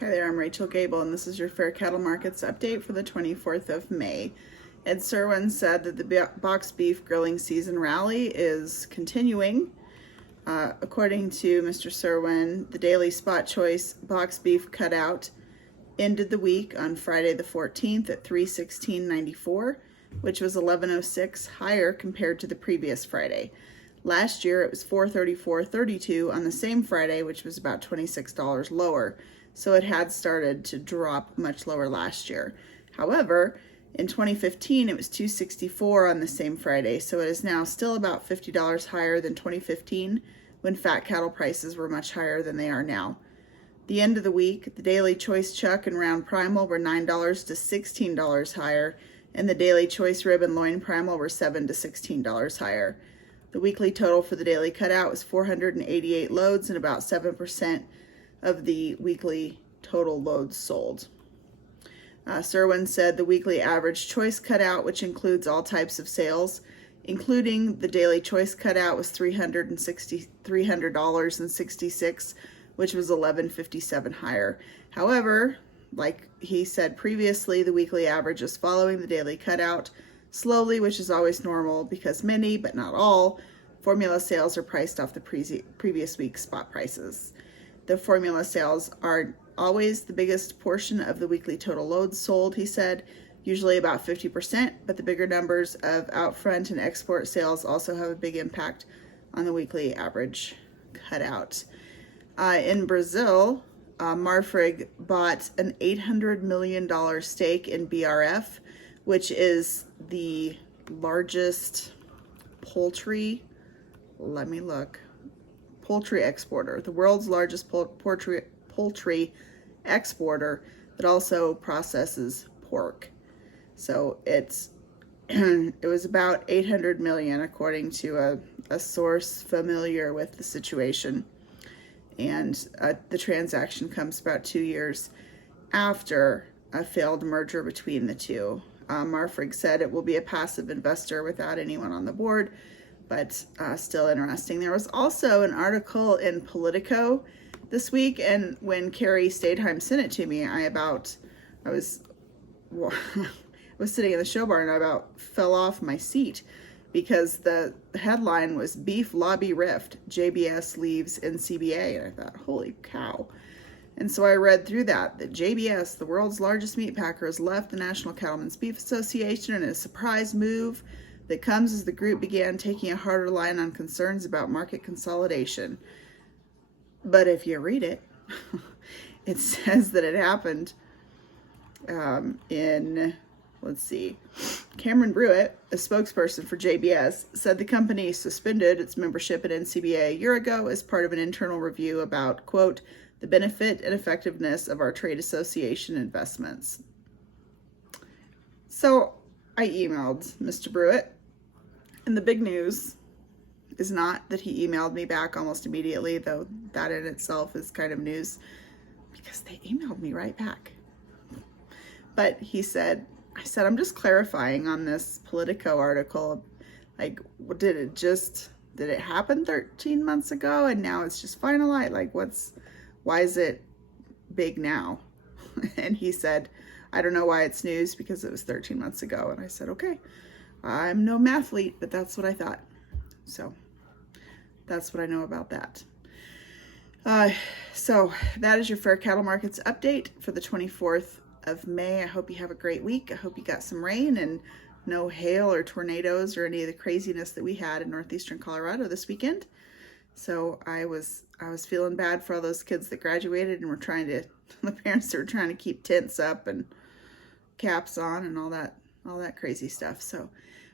Hi there, I'm Rachel Gable, and this is your Fair Cattle Markets update for the 24th of May. Ed Czerwein said that the boxed beef grilling season rally is continuing. According to Mr. Czerwein, the daily spot choice boxed beef cutout ended the week on Friday the 14th at $316.94, which was $11.06 higher compared to the previous Friday. Last year it was $434.32 on the same Friday, which was about $26 lower. So it had started to drop much lower last year. However, in 2015 it was $264 on the same Friday, so it is now still about $50 higher than 2015 when fat cattle prices were much higher than they are now. The end of the week, the daily choice chuck and round primal were $9 to $16 higher, and the daily choice rib and loin primal were $7 to $16 higher. The weekly total for the daily cutout was 488 loads and about 7% of the weekly total loads sold. Czerwein said the weekly average choice cutout, which includes all types of sales, including the daily choice cutout, was $300.66, which was $11.57 higher. However, like he said previously, the weekly average is following the daily cutout slowly, which is always normal because many, but not all, formula sales are priced off the previous week's spot prices. The formula sales are always the biggest portion of the weekly total loads sold, he said, usually about 50%, but the bigger numbers of outfront and export sales also have a big impact on the weekly average cutout. In Brazil, Marfrig bought an $800 million stake in BRF, which is the largest poultry exporter, the world's largest poultry exporter that also processes pork. So it was about 800 million according to a source familiar with the situation. And the transaction comes about 2 years after a failed merger between the two. Marfrig said it will be a passive investor without anyone on the board, but still interesting. There was also an article in Politico this week, and when Carrie Stadeheim sent it to me, I was sitting in the show bar and I about fell off my seat because the headline was "Beef Lobby Rift, JBS Leaves NCBA," and I thought, holy cow. And so I read through that JBS, the world's largest meat packer, has left the National Cattlemen's Beef Association in a surprise move that comes as the group began taking a harder line on concerns about market consolidation. But if you read it, it says that it happened Cameron Brewitt, a spokesperson for JBS, said the company suspended its membership at NCBA a year ago as part of an internal review about, quote, the benefit and effectiveness of our trade association investments. So I emailed Mr. Brewitt, and the big news is not that he emailed me back almost immediately, though that in itself is kind of news, because they emailed me right back. But I said, I'm just clarifying on this Politico article, like, did it happen 13 months ago and now it's just finalized? Like, why is it big now? And he said, I don't know why it's news because it was 13 months ago. And I said, okay, I'm no mathlete, but that's what I thought. So that's what I know about that. So that is your Fair Cattle Markets update for the 24th of May. I hope you have a great week. I hope you got some rain and no hail or tornadoes or any of the craziness that we had in northeastern Colorado this weekend. So I was feeling bad for all those kids that graduated and the parents that were trying to keep tents up and caps on and all that crazy stuff. So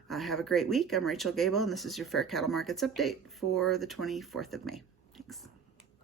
have a great week. I'm Rachel Gable, and this is your Fair Cattle Markets update for the 24th of May. Thanks.